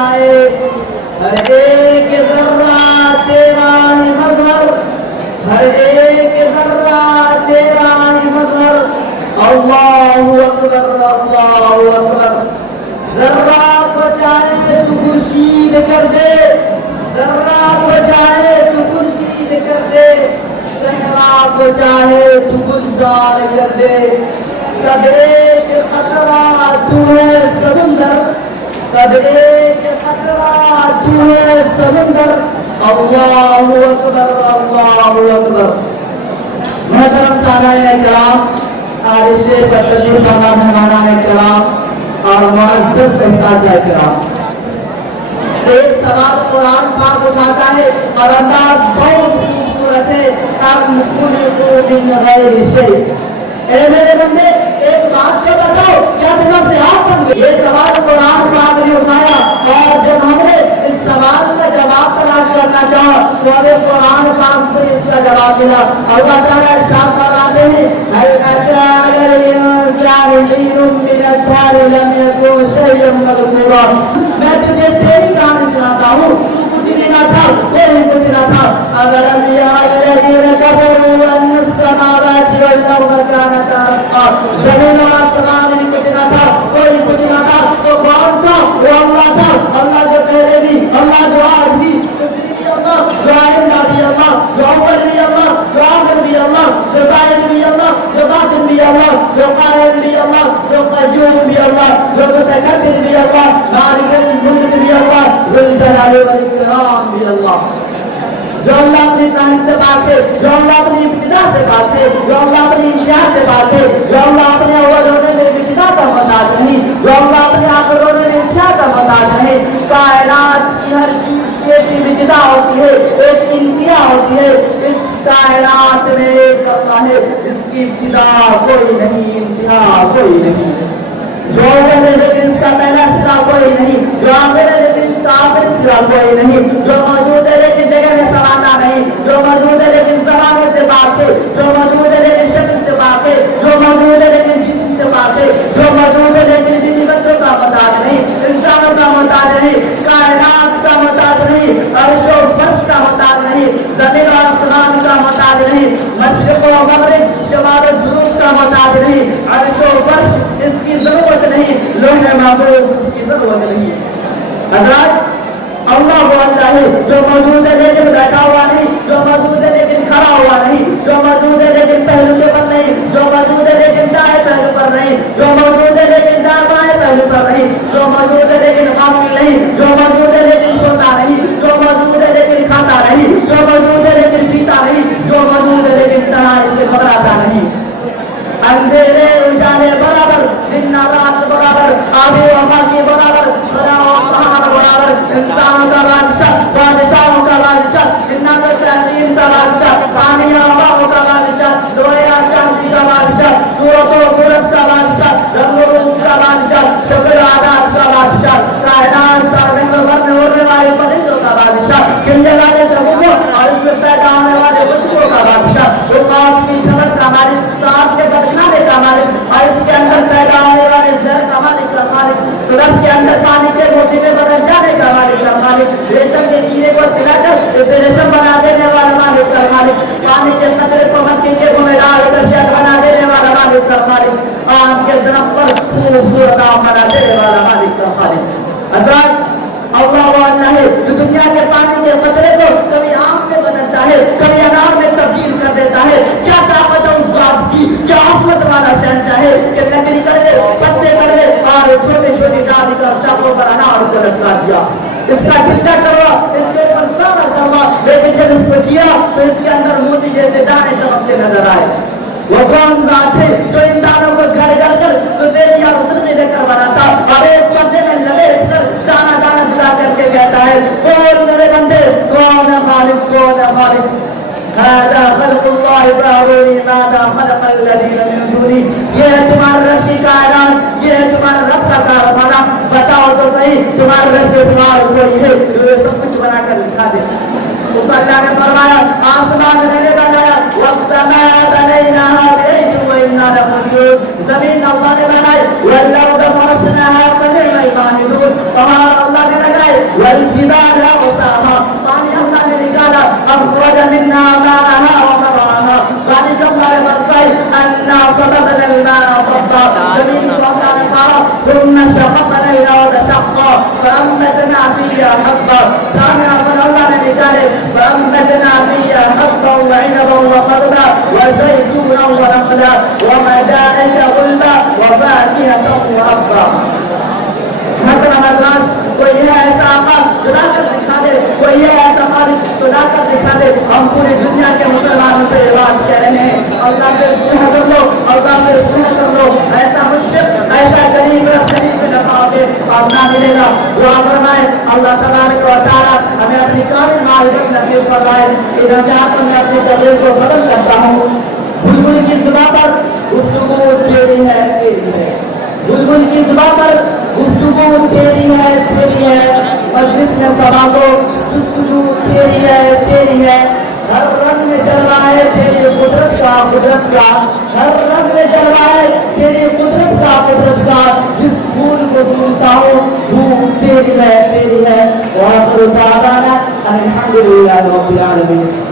بچائے ہر ایک ذرہ تیرا ہی مظہر ہر ایک ذرہ تیرا ہی مظہر اللہ اکبر اللہ اکبر ذرہ کو چاہے تو خورشید کر دے ذرہ کو چاہے تو خورشید کر دے صحرا کو چاہے تو گلزار کر دے سب ایک خطرہ تو ہے سمندر سب ایک خطرہ تو ہے سمندر اللہ اکبر اللہ اکبر محترم سامعین کرام عرش پر تشریف فرما مہمان کرام اور معزز اساتذہ کرام ایک سوال قرآن پاک اٹھاتا ہے اور انداز بہت خوبصورت ہے کم خلقوا من غیر شیء اے میرے بندے ایک بات کو بتاؤ کیا تم اپنے آپ بن گئے یہ سوال قرآن پاک نے اٹھایا اور جب ہم نے اس سوال کا جواب تلاش کرنا چاہا تو ہمیں قرآن پاک سے اس کا جواب ملا اللہ تعالیٰ ارشاد فرماتے ہیں هل أتى على الإنسان حين من الدهر لم يكن شيئا مذكورا میں تجھے تیری کہانی سناتا ہوں کچھ بھی نہ تھا کوئی کچھ نہ تھا أَلَمْ يَعْلَمْ الَّذِينَ كَفَرُوا أَنَّ السَّمَاوَاتِ وَالْأَرْضَ كَانَتَا رَتْقًا زمین و آسمان میں کچھ نہ تھا کوئی کچھ نہ تھا تو کون تھا وہ اللہ تھا اللہ جو پہلے بھی اللہ جو آج بھی اللہ جو آئندہ بھی اللہ جو اول بھی اللہ جو آخر بھی اللہ جو ظاہر بھی اللہ جو باطن بھی اللہ جو قائم بھی اللہ جو قیوم بھی اللہ جو متکبر بھی اللہ مالک الملک بھی اللہ ذو الجلال والاکرام بھی اللہ جو اللہ اپنی تعریف سے بات ہے جو اللہ اپنی ابتدا سے بات ہے جو اللہ اپنی انتہا سے بات ہے جو اللہ اپنے اول ہونے میں ابتدا کا محتاج نہیں جو اللہ اپنے آخر ہونے میں انتہا کا محتاج نہیں کائنات کی ہر چیز کی ایک ابتدا ہوتی ہے ایک انتہا ہوتی ہے اس کائنات میں ایک اللہ ہے اس کی ابتدا کوئی نہیں انتہا کوئی نہیں جو اول ہے لیکن اس کا پہلا سرا کوئی نہیں جو آخر ہے لیکن اس کا آخری سرا کوئی نہیں جو موجود ہے لیکن جگہ میں سمانا نہیں جو موجود ہے لیکن زمانے سے بات ہے جو موجود ہے لیکن شکل سے بات ہے جو موجود ہے لیکن جسم سے بات ہے جو موجود ہے لیکن بیوی بچوں کا محتاج نہیں انسانوں کا محتاج نہیں کائنات کا محتاج نہیں عرش و فرش کا محتاج نہیں زمین و آسمان کا محتاج نہیں مشرق و مغرب شمال و جنوب کا محتاج نہیں عرش و فرش اس کی ضرورت نہیں لوح محفوظ اس کی ضرورت نہیں حضرات اللہ وہ اللہ ہے جو موجود ہے لیکن بیٹھا ہوا نہیں جو موجود ہے لیکن کھڑا ہوا نہیں جو موجود ہے لیکن پہلو کے پر نہیں جو موجود ہے لیکن دائیں پہلو پر نہیں جو موجود ہے لیکن دائیں بائیں پہلو پر نہیں جو موجود ہے لیکن غافل نہیں جو موجود ہے لیکن سوتا نہیں جو موجود ہے لیکن کھاتا نہیں جو موجود ہے لیکن پیتا نہیں جو موجود ہے لیکن تنہائی سے گھبراتا نہیں اندھیرے اجالے برابر دن رات برابر آبی وفا کی برابر بڑا پہاڑ برابر انسانوں کا بادشاہ بادشاہوں کا بادشاہ جنات و شیاطین کا بادشاہ پانی و ہواؤں کا بادشاہ لوہے اور چاندی کا بادشاہ صورت و قورت کا بادشاہ رنگ و روپ کا بادشاہ شکل و عادات کا بادشاہ کائنات کا رنگ و برن اڑنے والے پرندوں کا بادشاہ کھلنے والے شگوفوں اور اس میں پیدا ہونے والے مشکوں کا بادشاہ رکاوٹ کی جھمک کا مالک سانپ کے بدکھانے کا مالک اور اس کے اندر پیدا ہونے والے زہر کا مالک کا مالک سڑک کے اندر پانی کے موتی میں بدل جانے کا مالک کا مالک ریشم کے کیڑے کو پلا کر اسے ریشم بنا دینے والا مالک کا مالک پانی کے قطرے کو مکھی کے منہ میں ڈال کر شہد بنا دینے والا مالک کا مالک آم کے درخت پر خوبصورت آم بنا دینے والا مالک کا مالک حضرات اللہ وہ اللہ ہے جو دنیا کے پانی کے قطرے کو کبھی آم میں بدلتا ہے کبھی انار میں تبدیل کر دیتا ہے کیا طاقت ہے اس ذات کی کیا عظمت والا شہنشاہ ہے کہ لکڑی کر دے پتے کر دے اور چھوٹی چھوٹی ڈالی کر شاخوں پر انار کو لٹکا دیا اس کا چھلکا کروا اس کے اوپر سارا کروا لیکن جب اس کو چیا تو اس کے اندر موتی جیسے دانے چمکتے نظر آئے وہ کون ذات ہے جو ان دانوں کو گھر گھر کر سفید یا سرمئی لے کر بناتا اور ایک پردے میں لپیٹ کر دانا دانا جلا کر کے کہتا ہے کون میرے بندے کون ہے خالق کون ہے خالق هذا خلق الله فأروني ماذا خلق الذين من دونه یہ ہے تمہارے رب کی کائنات یہ ہے تمہارے رب کا کارخانہ بتاؤ تو صحیح تمہارے رب کے سوا کوئی ہے جو یہ سب کچھ بنا کر دکھا دے اس اللہ نے فرمایا آسمان میں نے بنایا والسماء بنيناها بأيد وإنا لموسعون زمین اللہ نے بنائی والأرض فرشناها فنعم الماهدون پہاڑ اللہ نے لگائے والجبال أرساها پانی اللہ نے نکالا أخرج منها ماءها ومرعاها بارش اللہ نے برسائی أنا صببنا الماء صبا زمین کو اللہ نے کھایا ثم شققنا الأرض شقا فأنبتنا فيها حبا دانے اپن اللہ نے نکالے فأنبتنا فيها حبا وعنبا وقضبا وزيتونا ونخلا وحدائق غلبا وفاكهة وأبا. محترم حضرات کوئی ہے ایسا آقا جو لا کر دکھا دے کوئی ہے ایسا خالق جو لا کر دکھا دے ہم پوری دنیا کے مسلمانوں سے یہ بات کہہ رہے ہیں اللہ سے سلح کر لو اللہ سے سلح کر لو ایسا مشفق ایسا قریب رحمتی سے نہ پاؤگے اور نہ ملے گا. دعا فرمائے اللہ تبارک و تعالی ہمیں اپنی کامل معرفت نصیب فرمائے. ان اشعار میں اپنی تقریر کو ختم کرتا ہوں. بلبل کی زبان پر گفتگو تیری ہے تیری ہے بلبل کی زبان پر گفتگو تیری ہے مجلس میں سبا کو جستجو تیری ہے ہر رنگ میں چل رہا ہے تیری قدرت کا ہر رنگ میں چل رہا ہے تیری قدرت کا جس پھول کو سنتا ہوں وہ تیری ہے وآخر دعوانا الحمدللہ رب العالمین.